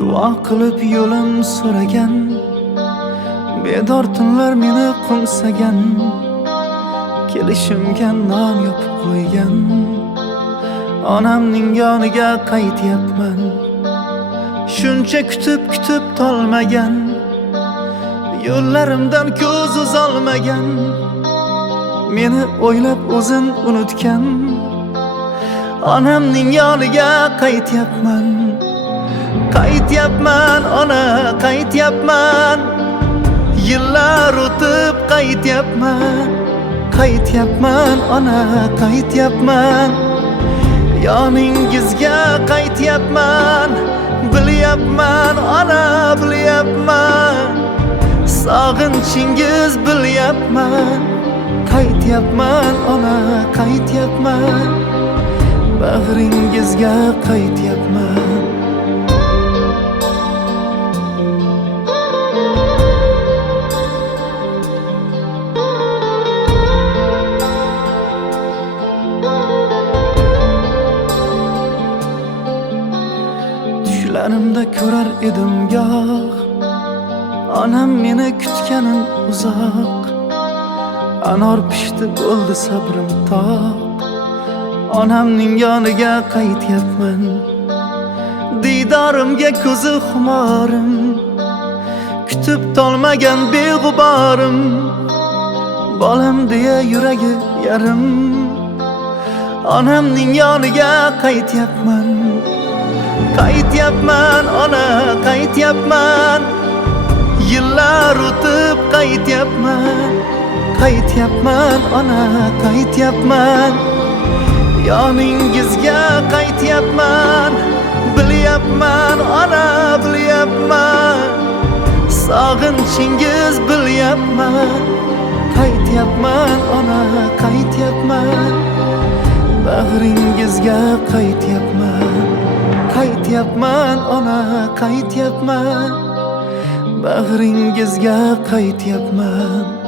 Duo qilib yo'lim so'ragan, bedor tunlar meni qo'msagan, kelishimga non yopib qo'ygan. Onamning yoniga qaytyapman, shuncha kutib tolmagan, yo'llarimdan ko'z uzolmagan, meni o'ylab o'zin unutgan. Onamning yoniga qaytyapman, ona, qaytyapman. Yillar o'tib qaytyapman, ona, qaytyapman. Yoningizga qaytyapman, bilyapman, ona, bilyapman. Sog'inchingiz bilyapman, qaytyapman, ona, qaytyapman. Bag'ringizga qaytyapman. Tushlarimda ko'rar edim goh, onam meni kutganin uzoq. Anor pishdi bo'ldi sabrim toq, onamning yoniga qaytyapman. Diydorimga ko'zi xumorim, kutib tolmagan beg'uborim. Bolam deya yuragi yarim, onamning yoniga qaytyapman. Qaytyapman, ona, qaytyapman. Yillar o'tib qaytyapman, ona, qaytyapman. Yoningizga qaytyapman, bilyapman, ona, bilyapman. Sog'inchingiz bilyapman, qaytyapman, ona, qaytyapman. Bag'ringizga qaytyapman, ona, qaytyapman. Bag'ringizga qaytyapman.